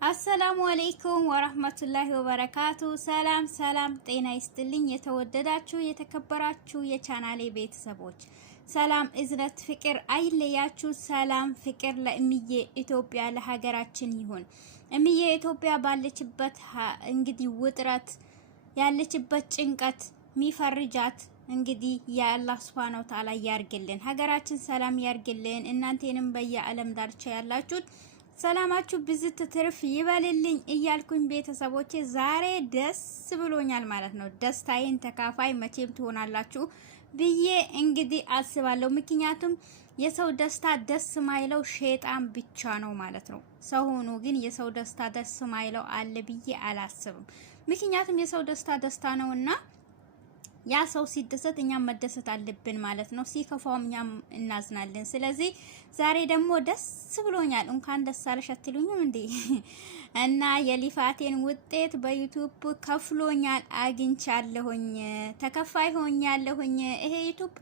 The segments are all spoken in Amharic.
አሰላሙ አለይኩም ወራህመቱላሂ ወበረካቱ። ሰላም ሰላም፣ ጤና ይስጥልኝ የተወደዳችሁ የተከበራችሁ የቻናሌ ቤተሰቦች፣ ሰላም እዝነት ፍቅር አይለያችሁ። ሰላም ፍቅር ለእምዬ ኢትዮጵያ ለሀገራችን ይሁን። እምዬ ኢትዮጵያ ባለችበት እንግዲህ ውጥረት ያለችበት ጭንቀት ሚፈርጃት እንግዲህ የአላህ ሱብሃነሁ ወተዓላ ያርግልን፣ ሀገራችን ሰላም ያርግልን። እናንተንም በየዓለም ዳርቻ ያላችሁት ሰላማችሁ ብዝት ትርፍ ይበልልኝ እያልኩኝ ቤተሰቦቼ ዛሬ ደስ ብሎኛል ማለት ነው። ደስታዬን ተካፋይ መቼም ትሆናላችሁ ብዬ እንግዲህ አስባለሁ። ምክንያቱም የሰው ደስታ ደስ ማይለው ሸይጣን ብቻ ነው ማለት ነው። ሰው ሆኖ ግን የሰው ደስታ ደስ ማይለው አለ ብዬ አላስብም። ምክንያቱም የሰው ደስታ ደስታ ነውና ያ ሰው ሲደሰት እኛም መደሰት አለብን ማለት ነው። ሲከፋውም እኛም እናዝናለን። ስለዚህ ዛሬ ደግሞ ደስ ብሎኛል። እንኳን ደስ አለሽ አትሉኝም እንዴ? እና የሊፋቴን ውጤት በዩቲዩብ ከፍሎኛል፣ አግኝቻለሁኝ፣ ተከፋይ ሆኛለሁኝ። ይሄ ዩቲዩብ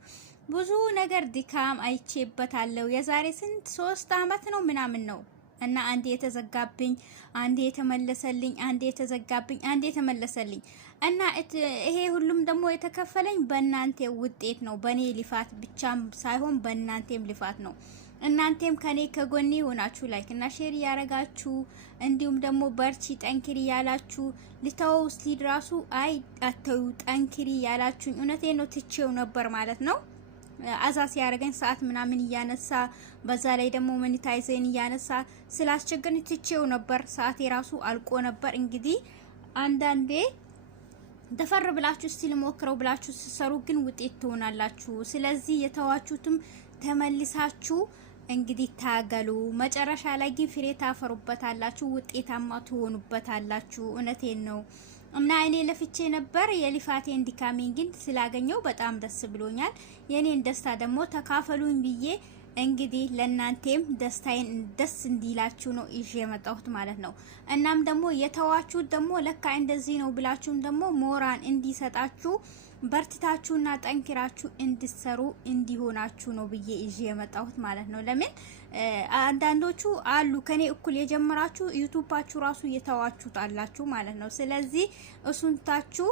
ብዙ ነገር ድካም አይቼበታለሁ። የዛሬ ስንት 3 አመት ነው ምናምን ነው እና አንዴ የተዘጋብኝ፣ አንዴ የተመለሰልኝ፣ አንዴ የተዘጋብኝ፣ አንዴ የተመለሰልኝ እና ይሄ ሁሉም ደግሞ የተከፈለኝ በእናንተ ውጤት ነው። በኔ ልፋት ብቻም ሳይሆን በእናንተም ልፋት ነው። እናንተም ከኔ ከጎኔ ሆናችሁ ላይክ እና ሼር ያረጋችሁ እንዲሁም ደግሞ በርቺ ጠንክሪ ያላችሁ ልታው ሲድራሱ አይ አተዩ ጠንክሪ ያላችሁ እውነቴን ነው። ትቼው ነበር ማለት ነው። አዛስ ያረገኝ ሰዓት ምናምን እያነሳ በዛ ላይ ደግሞ ሞኔታይዜን እያነሳ ስላስቸገረኝ ትቼው ነበር። ሰዓት የራሱ አልቆ ነበር። እንግዲህ አንዳንዴ ደፈር ብላችሁ እስቲ ልሞክረው ብላችሁ ሲሰሩ ግን ውጤት ትሆናላችሁ። ስለዚህ የተዋችሁትም ተመልሳችሁ እንግዲህ ታገሉ። መጨረሻ ላይ ግን ፍሬ ታፈሩበታላችሁ፣ ውጤታማ ትሆኑበታላችሁ። እውነቴን ነው። እና እኔ ለፍቼ ነበር የሊፋቴን ድካሜን ግን ስላገኘው በጣም ደስ ብሎኛል። የኔን ደስታ ደግሞ ተካፈሉኝ ብዬ እንግዲህ ለእናንተም ደስታዬን ደስ እንዲላችሁ ነው ይዤ የመጣሁት ማለት ነው። እናም ደግሞ የተዋችሁት ደግሞ ለካ እንደዚህ ነው ብላችሁም ደግሞ ሞራን እንዲሰጣችሁ በርትታችሁና ጠንክራችሁ እንድትሰሩ እንዲሆናችሁ ነው ብዬ ይዤ የመጣሁት ማለት ነው። ለምን አንዳንዶቹ አሉ ከኔ እኩል የጀመራችሁ ዩቲዩባችሁ ራሱ የተዋችሁት አላችሁ ማለት ነው። ስለዚህ እሱንታችሁ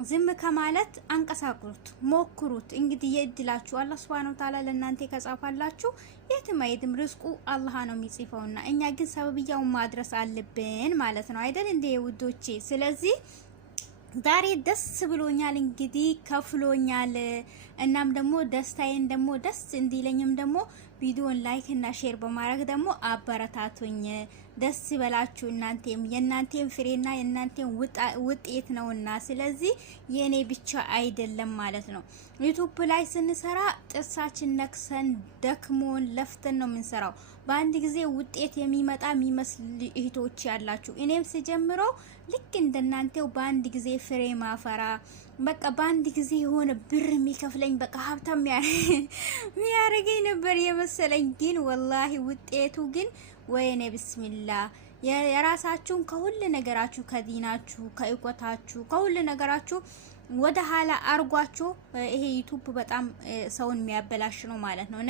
ዝም ከማለት አንቀሳቅሩት፣ ሞክሩት። እንግዲህ የእድላችሁ አላህ Subhanahu Wa Ta'ala ለእናንተ ከጻፋላችሁ የትም አይድም፣ ርስቁ አላህ ነው የሚጽፈውና እኛ ግን ሰበብያውን ማድረስ አለብን ማለት ነው አይደል እንዴ ውዶቼ? ስለዚህ ዛሬ ደስ ብሎኛል፣ እንግዲህ ከፍሎኛል። እናም ደግሞ ደስታዬን ደግሞ ደስ እንዲለኝም ደግሞ ቪዲዮን ላይክ እና ሼር በማድረግ ደግሞ አበረታቱኝ። ደስ ይበላችሁ። እናንተም የእናንተም ፍሬና የእናንተም ውጤት ነውና ስለዚህ የኔ ብቻ አይደለም ማለት ነው። ዩቲዩብ ላይ ስንሰራ ጥርሳችን ነክሰን ደክሞን ለፍተን ነው የምንሰራው። በአንድ ጊዜ ውጤት የሚመጣ የሚመስል እህቶች ያላችሁ፣ እኔም ስጀምረው ልክ እንደናንተው በአንድ ጊዜ ፍሬ ማፈራ በቃ በአንድ ጊዜ የሆነ ብር የሚከፍለኝ በቃ ሀብታም የሚያረገኝ ነበር የመሰለኝ። ግን ወላሂ ውጤቱ ግን ወይኔ ብስሚላ የራሳችሁን ከሁሉ ነገራችሁ ከዲናችሁ ከእውቀታችሁ ከሁሉ ነገራችሁ ወደ ኋላ አርጓችሁ ይሄ ዩቲዩብ በጣም ሰውን የሚያበላሽ ነው ማለት ነው።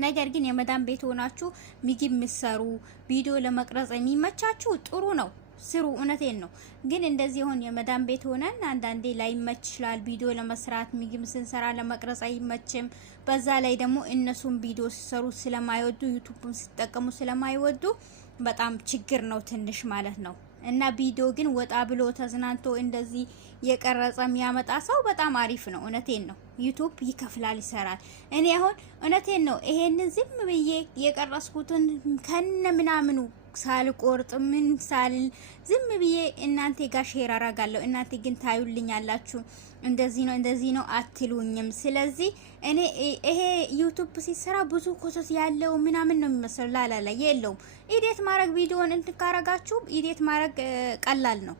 ነገር ግን የመዳን ቤት ሆናችሁ ምግብ ምሰሩ ቪዲዮ ለመቅረጽ የሚመቻችሁ ጥሩ ነው፣ ስሩ። እውነቴን ነው። ግን እንደዚህ ሆን የመዳን ቤት ሆነን አንዳንዴ ላይመች ይችላል ቪዲዮ ለመስራት፣ ምግብ ስንሰራ ለመቅረጽ አይመችም። በዛ ላይ ደግሞ እነሱም ቪዲዮ ሲሰሩ ስለማይወዱ ዩቲዩብን ሲጠቀሙ ስለማይወዱ በጣም ችግር ነው ትንሽ ማለት ነው። እና ቪዲዮ ግን ወጣ ብሎ ተዝናንቶ እንደዚህ የቀረጸ የሚያመጣ ሰው በጣም አሪፍ ነው። እውነቴን ነው። ዩቲዩብ ይከፍላል፣ ይሰራል። እኔ አሁን እውነቴን ነው ይሄንን ዝም ብዬ የቀረስኩትን ከነ ምናምኑ ሳልቆርጥ ምን ሳልል ዝም ብዬ እናንተ ጋር ሼር አረጋለሁ። እናንተ ግን ታዩልኛላችሁ፣ እንደዚህ ነው አትሉኝም። ስለዚህ እኔ ይሄ ዩቲዩብ ሲሰራ ብዙ ኮሰስ ያለው ምናምን ነው የሚመስለው። ላላላ የለውም። ኢዲት ማድረግ ቪዲዮን እንትካረጋችሁ ኢዲት ማድረግ ቀላል ነው።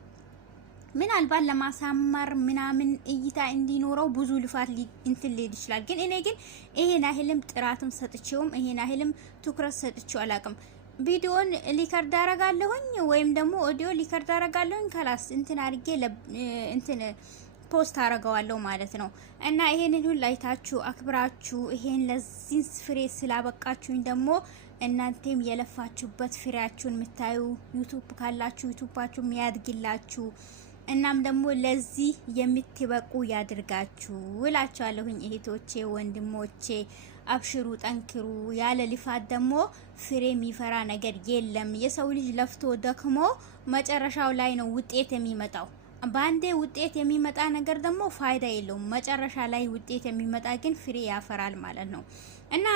ምናልባት ለማሳመር ምናምን እይታ እንዲኖረው ብዙ ልፋት እንትን ሊሄድ ይችላል። ግን እኔ ግን ይሄን ያህልም ጥራትም ሰጥቼውም ይሄን ያህልም ትኩረት ሰጥቼው አላቅም። ቪዲዮን ሊከርድ አረጋለሁኝ ወይም ደግሞ ኦዲዮ ሊከርድ አረጋለሁኝ። ከላስ እንትን አድርጌ እንትን ፖስት አረጋዋለሁ ማለት ነው። እና ይሄንን ሁሉ አይታችሁ አክብራችሁ ይሄን ለዚህ ፍሬ ስላበቃችሁኝ ደግሞ እናንተም የለፋችሁበት ፍሬያችሁን የምታዩ ዩቲዩብ ካላችሁ ዩቲዩባችሁ የሚያድግላችሁ እናም ደግሞ ለዚህ የምትበቁ ያድርጋችሁ እላችኋለሁኝ። እህቶቼ ወንድሞቼ አብሽሩ፣ ጠንክሩ። ያለ ልፋት ደግሞ ፍሬ የሚፈራ ነገር የለም። የሰው ልጅ ለፍቶ ደክሞ መጨረሻው ላይ ነው ውጤት የሚመጣው። በአንዴ ውጤት የሚመጣ ነገር ደግሞ ፋይዳ የለውም። መጨረሻ ላይ ውጤት የሚመጣ ግን ፍሬ ያፈራል ማለት ነው። እና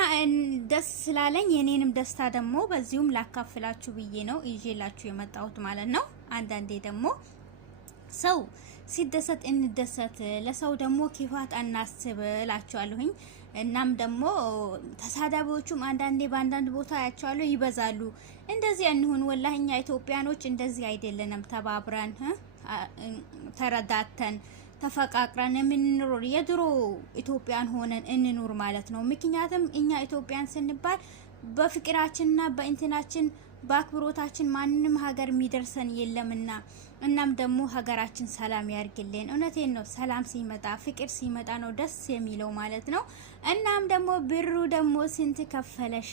ደስ ስላለኝ የኔንም ደስታ ደግሞ በዚሁም ላካፍላችሁ ብዬ ነው ይዤላችሁ የመጣሁት ማለት ነው። አንዳንዴ ደግሞ ሰው ሲደሰት እንደሰት፣ ለሰው ደግሞ ክፋት አናስብ እላችኋለሁኝ። እናም ደግሞ ተሳዳቢዎቹም አንዳንዴ በአንዳንድ ቦታ ያቻሉ ይበዛሉ። እንደዚህ እንሁን። ወላሂ እኛ ኢትዮጵያኖች እንደዚህ አይደለንም። ተባብረን ተረዳተን ተፈቃቅረን የምንኖር የድሮ ኢትዮጵያን ሆነን እንኑር ማለት ነው። ምክንያቱም እኛ ኢትዮጵያን ስንባል በፍቅራችንና በእንትናችን በአክብሮታችን ማንንም ሀገር የሚደርሰን የለምና እናም ደግሞ ሀገራችን ሰላም ያርግልን። እውነቴን ነው። ሰላም ሲመጣ ፍቅር ሲመጣ ነው ደስ የሚለው ማለት ነው። እናም ደግሞ ብሩ ደግሞ ስንት ከፈለሽ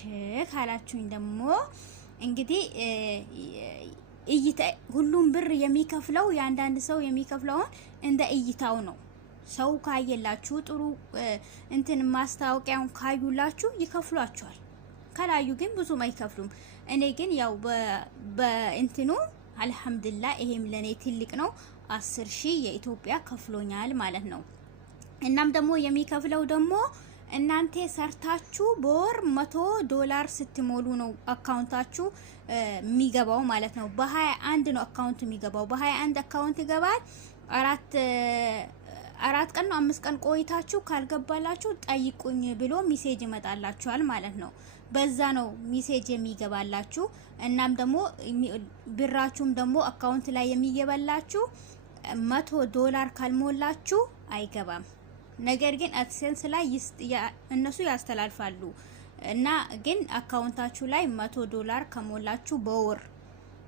ካላችሁኝ ደግሞ እንግዲህ ሁሉም ብር የሚከፍለው የአንዳንድ ሰው የሚከፍለውን እንደ እይታው ነው። ሰው ካየላችሁ ጥሩ እንትን ማስታወቂያውን ካዩላችሁ ይከፍሏቸዋል። ከላዩ ግን ብዙም አይከፍሉም። እኔ ግን ያው በእንትኑ አልሐምዱሊላህ ይሄም ለኔ ትልቅ ነው። 10,000 የኢትዮጵያ ከፍሎኛል ማለት ነው። እናም ደግሞ የሚከፍለው ደግሞ እናንተ ሰርታችሁ በወር $100 ስትሞሉ ነው አካውንታችሁ የሚገባው ማለት ነው። በ21 ነው አካውንት የሚገባው። በ21 አካውንት ይገባል። አራት ቀን ነው 5 ቀን ቆይታችሁ ካልገባላችሁ ጠይቁኝ ብሎ ሜሴጅ ይመጣላችኋል ማለት ነው። በዛ ነው ሜሴጅ የሚገባላችሁ። እናም ደግሞ ብራችሁም ደግሞ አካውንት ላይ የሚገባላችሁ $100 ካልሞላችሁ አይገባም። ነገር ግን አድሴንስ ላይ እነሱ ያስተላልፋሉ እና ግን አካውንታችሁ ላይ $100 ከሞላችሁ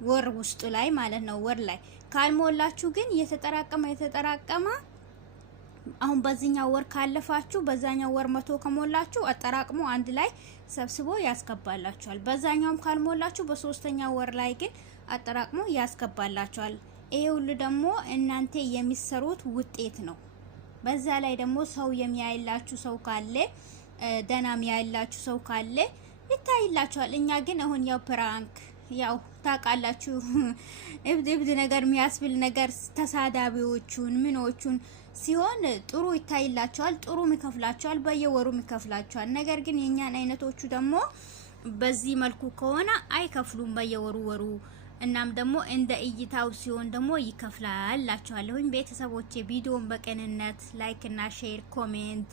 በወር ውስጥ ላይ ማለት ነው። ወር ላይ ካልሞላችሁ ግን የተጠራቀመ አሁን በዚህኛው ወር ካለፋችሁ በዛኛው ወር 100 ከሞላችሁ አጠራቅሞ አንድ ላይ ሰብስቦ ያስገባላችኋል። በዛኛውም ካልሞላችሁ በሶስተኛው ወር ላይ ግን አጠራቅሞ ያስገባላችኋል። ይሄ ሁሉ ደግሞ እናንተ የሚሰሩት ውጤት ነው። በዛ ላይ ደግሞ ሰው የሚያይላችሁ ሰው ካለ ደና የሚያይላችሁ ሰው ካለ ይታይላችኋል። እኛ ግን አሁን ያው ፕራንክ ያው ታውቃላችሁ እብድ ነገር የሚያስብል ነገር ተሳዳቢዎቹን ምኖቹን ሲሆን ጥሩ ይታይላችኋል፣ ጥሩ ይከፍላችኋል፣ በየወሩ ይከፍላችኋል። ነገር ግን የኛን አይነቶቹ ደግሞ በዚህ መልኩ ከሆነ አይከፍሉም በየወሩ። እናም ደግሞ እንደ እይታው ሲሆን ደግሞ ይከፍላላችኋለሁኝ። ቤተሰቦቼ ቪዲዮን በቅንነት ላይክ እና ሼር ኮሜንት፣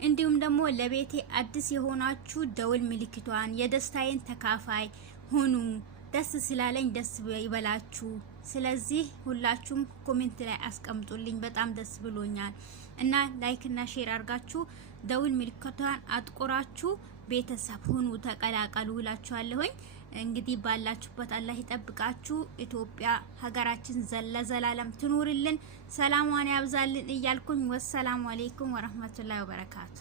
እንዲሁም ደግሞ ለቤቴ አዲስ የሆናችሁ ደውል ምልክቷን የደስታዬን ተካፋይ ሁኑ። ደስ ስላለኝ ደስ ይበላችሁ። ስለዚህ ሁላችሁም ኮሜንት ላይ አስቀምጡልኝ። በጣም ደስ ብሎኛል እና ላይክ እና ሼር አድርጋችሁ ደውል ምልክቷን አጥቆራችሁ ቤተሰብ ሁኑ፣ ተቀላቀሉ እላችኋለሁኝ። እንግዲህ ባላችሁበት አላህ ይጠብቃችሁ። ኢትዮጵያ ሀገራችን ለዘላለም ትኑርልን፣ ሰላሟን ያብዛልን እያልኩኝ ወሰላሙ አለይኩም ወራህመቱላሂ ወበረካቱ።